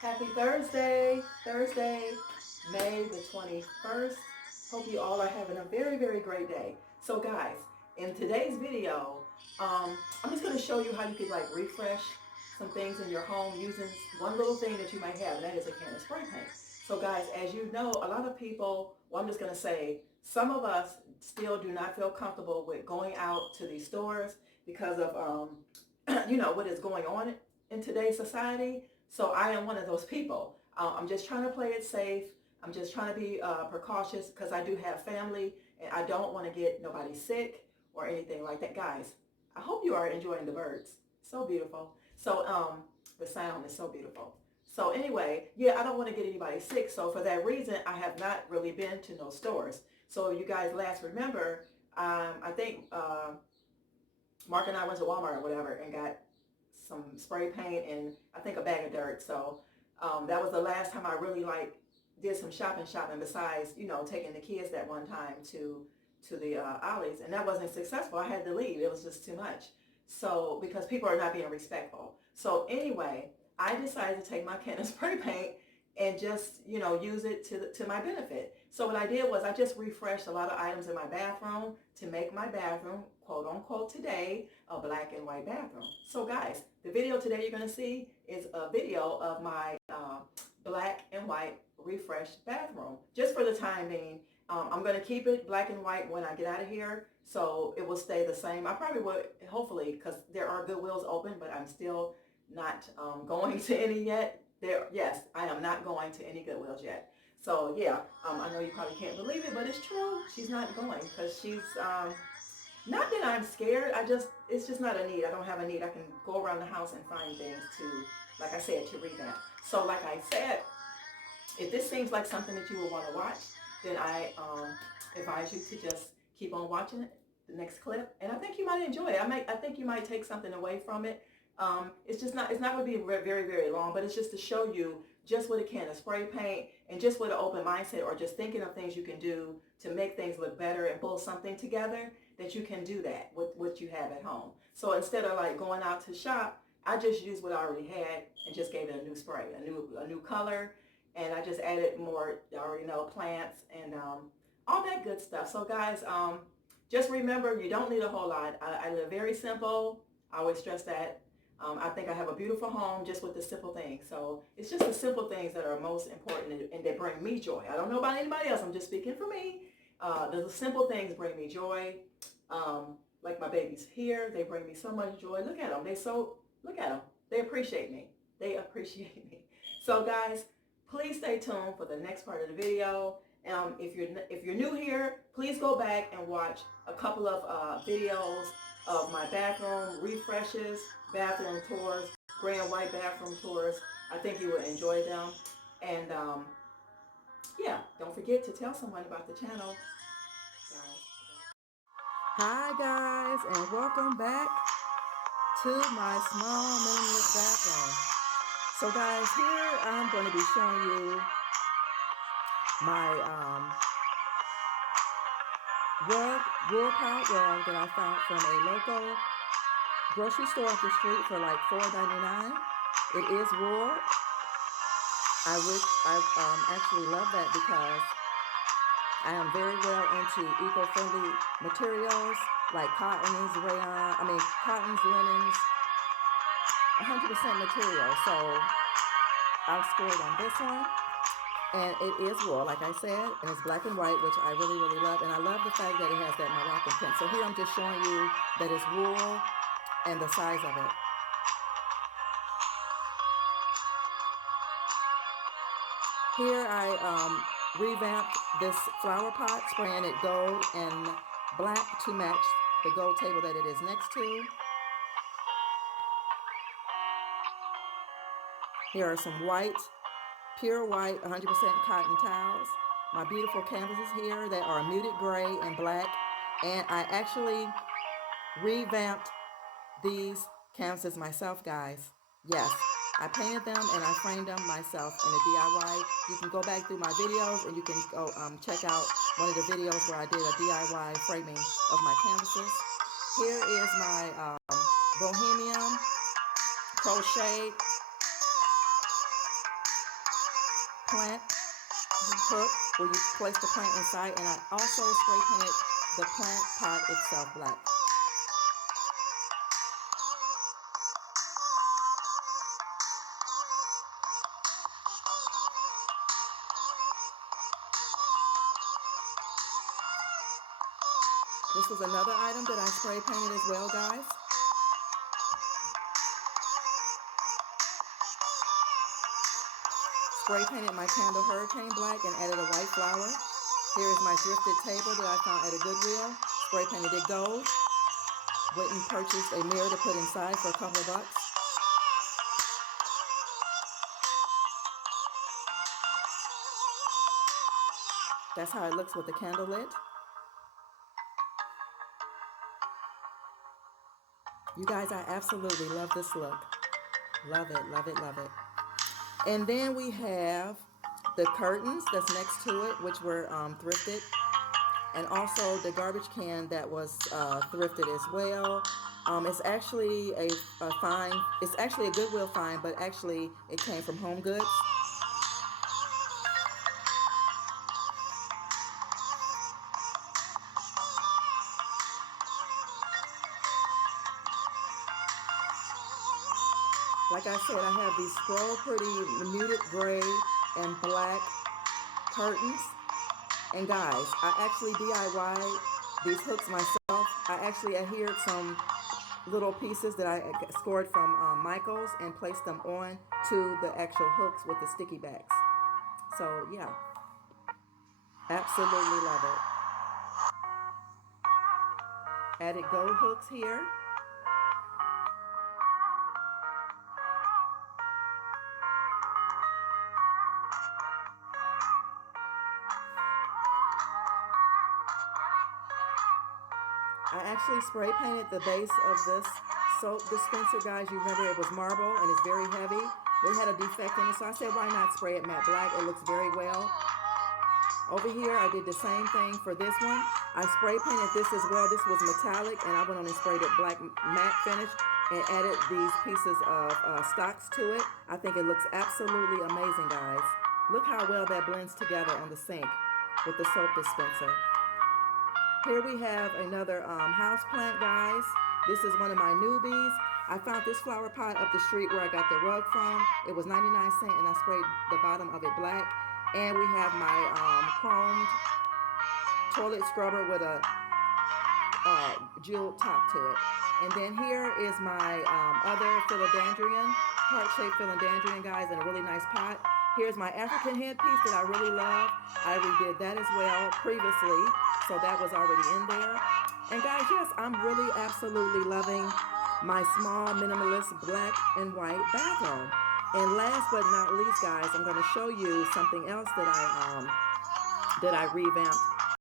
Happy Thursday, May the 21st. Hope you all are having a very, very great day. So guys, in today's video, I'm just going to show you how you could like refresh some things in your home using one little thing that you might have, and that is a can of spray paint. So guys, as you know, a lot of people, well, I'm just going to say, some of us still do not feel comfortable with going out to these stores because of, what is going on in today's society. So I am one of those people. I'm just trying to play it safe. I'm just trying to be precautious because I do have family and I don't want to get nobody sick or anything like that. Guys, I hope you are enjoying the birds. So beautiful. So the sound is so beautiful. So anyway, yeah, I don't want to get anybody sick. So for that reason, I have not really been to no stores. So you guys last remember, I think Mark and I went to Walmart or whatever and got some spray paint and I think a bag of dirt. So that was the last time I really like did some shopping besides, taking the kids that one time to the Ollie's, and that wasn't successful. I had to leave. It was just too much. So because people are not being respectful. So anyway, I decided to take my can of spray paint and just, use it to my benefit. So what I did was I just refreshed a lot of items in my bathroom to make my bathroom, quote unquote, today, a black and white bathroom. So guys, the video today you're going to see is a video of my black and white refreshed bathroom. Just for the time being, I'm going to keep it black and white when I get out of here, so it will stay the same. I probably would, hopefully, because there are Goodwills open, but I'm still not going to any yet. Yes, I am not going to any Goodwills yet. So yeah, I know you probably can't believe it, but it's true. She's not going because she's not that I'm scared. It's just not a need. I don't have a need. I can go around the house and find things to, like I said, to revamp. So like I said, if this seems like something that you will want to watch, then I advise you to just keep on watching it, the next clip, and I think you might enjoy it. I think you might take something away from it. It's not going to be very, very long, but it's just to show you just with a can of spray paint and just with an open mindset or just thinking of things you can do to make things look better and pull something together, that you can do that with what you have at home. So instead of like going out to shop, I just used what I already had and just gave it a new spray, a new color, and I just added more, you already know, plants and all that good stuff. So guys, just remember, you don't need a whole lot. I live very simple. I always stress that. I think I have a beautiful home just with the simple things. So it's just the simple things that are most important and that bring me joy. I don't know about anybody else. I'm just speaking for me. The simple things bring me joy. Like my babies here, they bring me so much joy. Look at them. Look at them. They appreciate me. They appreciate me. So guys, please stay tuned for the next part of the video. If you're new here, please go back and watch a couple of videos of my bathroom refreshes, bathroom tours, gray and white bathroom tours. I think you will enjoy them. And yeah, don't forget to tell someone about the channel. Hi guys, and welcome back to my small minimalist bathroom. So guys, here I'm going to be showing you my wool pallet rug that I found from a local grocery store up the street for like $4.99. It is wool. I actually love that because I am very well into eco-friendly materials like cottons, linens, 100% material. So I've scored on this one. And it is wool, like I said, and it's black and white, which I really, really love. And I love the fact that it has that Moroccan print. So here I'm just showing you that it's wool and the size of it. Here I revamped this flower pot, spraying it gold and black to match the gold table that it is next to. Here are some white, pure white, 100% cotton towels. My beautiful canvases here that are muted gray and black. And I actually revamped these canvases myself, guys. Yes, I painted them and I framed them myself in a DIY. You can go back through my videos and you can go check out one of the videos where I did a DIY framing of my canvases. Here is my bohemian crochet plant hook where you place the plant inside, and I also spray painted the plant pot itself black. This was another item that I spray painted as well, guys. Spray painted my candle hurricane black and added a white flower. Here is my thrifted table that I found at a Goodwill. Spray painted it gold. Went and purchased a mirror to put inside for a couple of bucks. That's how it looks with the candle lit. You guys, I absolutely love this look. Love it, love it, love it. And then we have the curtains that's next to it, which were thrifted. And also the garbage can that was thrifted as well. It's actually a find. It's actually a Goodwill find, but actually it came from Home Goods. Like I said, I have these scroll pretty muted gray and black curtains. And guys, I actually DIY'd these hooks myself. I actually adhered some little pieces that I scored from Michael's and placed them on to the actual hooks with the sticky backs. So yeah, absolutely love it. Added gold hooks here. I actually spray painted the base of this soap dispenser, guys. You remember it was marble and it's very heavy. They had a defect in it, so I said, why not spray it matte black? It looks very well. Over here, I did the same thing for this one. I spray painted this as well. This was metallic, and I went on and sprayed it black matte finish and added these pieces of stocks to it. I think it looks absolutely amazing, guys. Look how well that blends together on the sink with the soap dispenser. Here we have another house plant, guys. This is one of my newbies. I found this flower pot up the street where I got the rug from. It was 99 cents, and I sprayed the bottom of it black. And we have my chromed toilet scrubber with a jeweled top to it. And then here is my other philodendron, heart-shaped philodendron, guys, in a really nice pot. Here's my African headpiece that I really love. I redid that as well previously, so that was already in there. And guys, yes, I'm really absolutely loving my small minimalist black and white bathroom. And last but not least, guys, I'm going to show you something else that I revamped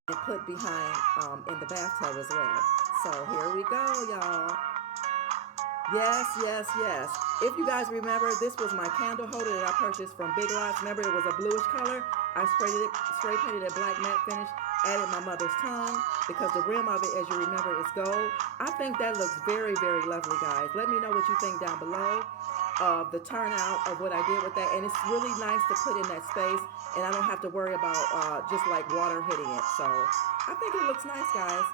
and put behind in the bathtub as well. So here we go, y'all. Yes, yes, yes. If you guys remember, this was my candle holder that I purchased from Big Lots. Remember, it was a bluish color. I spray painted it black matte finish, added my mother's tongue because the rim of it, as you remember, is gold. I think that looks very, very lovely, guys. Let me know what you think down below of the turnout of what I did with that. And it's really nice to put in that space, and I don't have to worry about just like water hitting it. So I think it looks nice, guys.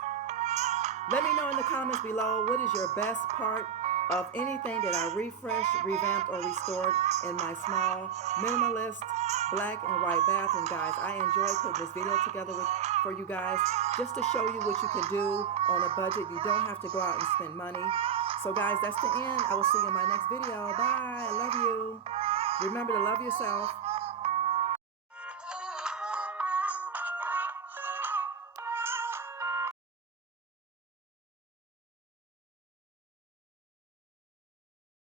Let me know in the comments below, what is your best part of anything that I refreshed, revamped, or restored in my small minimalist black and white bathroom, guys. I enjoy putting this video together for you guys just to show you what you can do on a budget. You don't have to go out and spend money. So guys, that's the end. I will see you in my next video. Bye. I love you. Remember to love yourself.